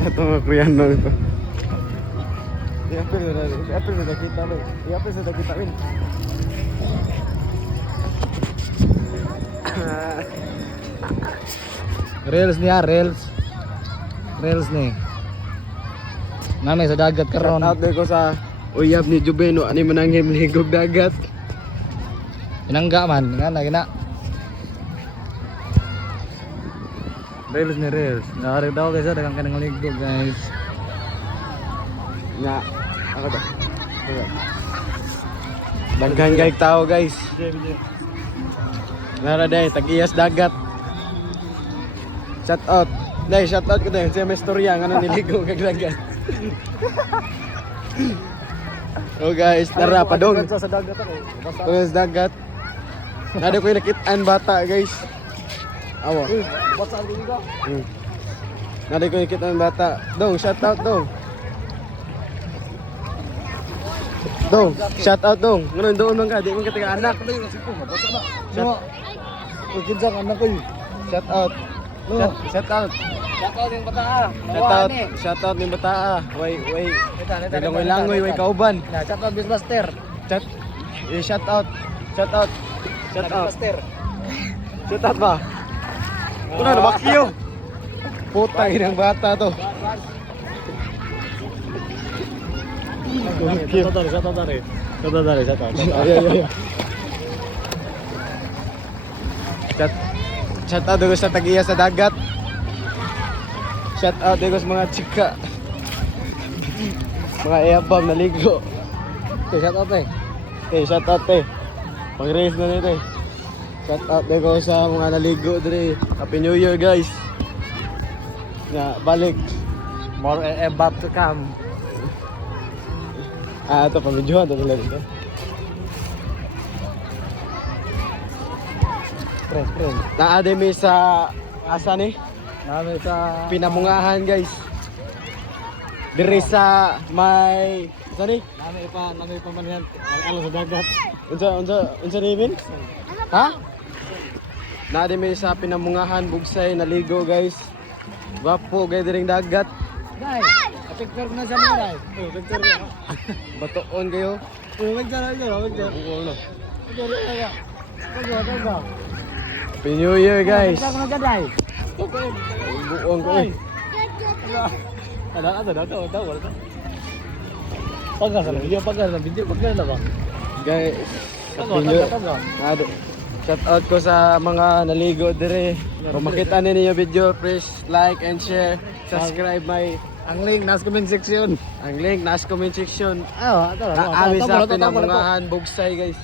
na ito mga Koreano ito. I-apil na nakita mo. I-apil na nakita mo. Reels niya, reels. Reels ni. Nami sa dagat karon. Shout out ko sa uyab ni Jubeno. Ano yung mananghim ligog dagat. Inangga man, nga na gina. Reels ni reels. Nari daw guys, dagang kanang ligog guys. Nga. Ako to. Daghan kay tao guys. Nara day, tag-iyas dagat. Shout out. Day, shout out ko day. Siya may storya nga niligo kag dagat. Oh guys, tara padong. Sa dagat ako. Tulos dagat. Nada ko yung nakitaan bata guys. Awa. Basa din ka. Nada ko yung nakitaan bata. Dong, shout out dong. Dong, shout out dong. Ngayon doon man ka, di man ka taga anak. Shout. Kinsa ka anak ko. Shout out. Shout out. Shout out yung bata. Shout out ng bata. Way. Langoy, way kauban. Shout out Bismaster. Shout out. Shout out. Shout out. Shout out ba? Una na bakyo. Putang inang bata to. Shout out dito sa tag-iya sa dagat. Shout out dito sa mga chika. Mga eabang naligo. Shout out eh. Shout out Pag-race na nito Shout out dito sa mga naligo dito. Happy New Year guys. Nga balik. More about to come. Ito pamidyohan ito talaga ito. Friend. Naade mi sa asa ni? Nami sa Pinamungahan guys. Diri sa may ni? nami pa man yan. Ang sa dagat. Unsa ni Bin? Ha? Naade mi sa Pinamungahan Bugsay naligo guys. Gwapo gay diring dagat. Guys, picture na sa mga guys. Picture na. Batoon kayo. Picture na. Oo na. Picture na. Happy New Year guys. Picture na gaday. Buong ko eh. Ada wala. Pagka sa video na ba? Guys, Happy New Year. Shout out ko sa mga naligo dire. Kung makita ninyo video, please like and share. Subscribe my Ang link nasa comment section. ang link nasa comment section. Ito. Naami sa Pinamungahan Bugsay guys.